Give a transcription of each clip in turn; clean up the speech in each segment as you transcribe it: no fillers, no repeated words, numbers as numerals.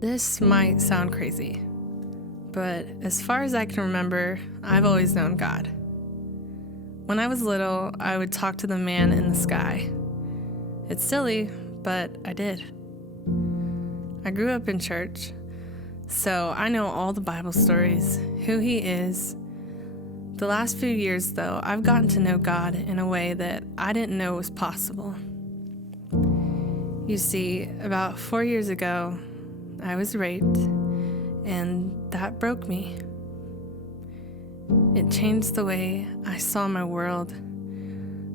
This might sound crazy, but as far as I can remember, I've always known God. When I was little, I would talk to the man in the sky. It's silly, but I did. I grew up in church, so I know all the Bible stories, who he is. The last few years, though, I've gotten to know God in a way that I didn't know was possible. You see, about 4 years ago, I was raped, and that broke me. It changed the way I saw my world.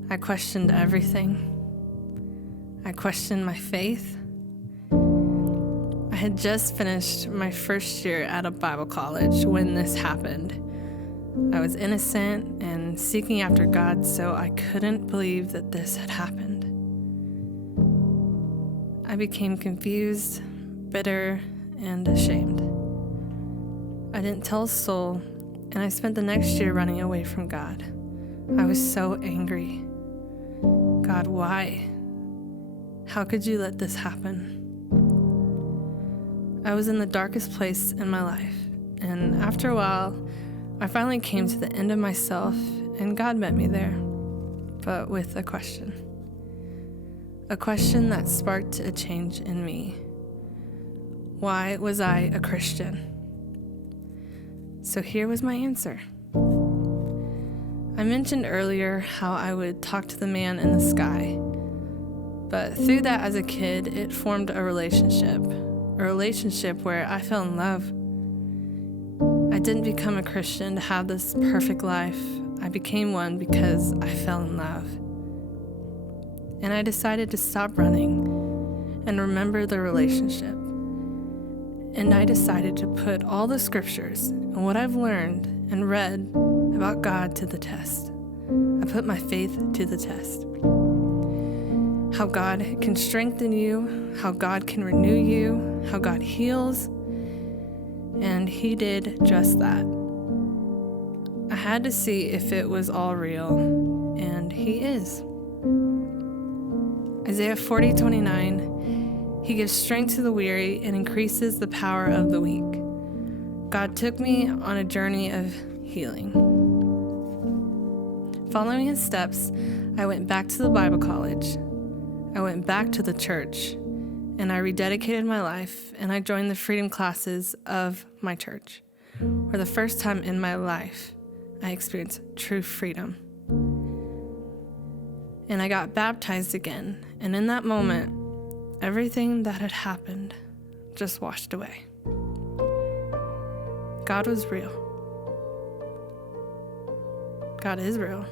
I questioned everything. I questioned my faith. I had just finished my first year at a Bible college when this happened. I was innocent and seeking after God, so I couldn't believe that this had happened. I became confused, bitter, and ashamed. I didn't tell a soul, and I spent the next year running away from God. I was so angry. God, why? How could you let this happen? I was in the darkest place in my life, and after a while, I finally came to the end of myself, and God met me there, but with a question. A question that sparked a change in me. Why was I a Christian? So here was my answer. I mentioned earlier how I would talk to the man in the sky, but through that as a kid, it formed a relationship where I fell in love. I didn't become a Christian to have this perfect life. I became one because I fell in love. And I decided to stop running and remember the relationship. And I decided to put all the scriptures and what I've learned and read about God to the test. I put my faith to the test. How God can strengthen you, how God can renew you, how God heals. And he did just that. I had to see if it was all real, and he is. Isaiah 40:29, he gives strength to the weary and increases the power of the weak. God took me on a journey of healing. Following his steps, I went back to the Bible college. I went back to the church, and I rededicated my life, and I joined the freedom classes of my church, where the first time in my life, I experienced true freedom. And I got baptized again, and in that moment, everything that had happened just washed away. God was real. God is real.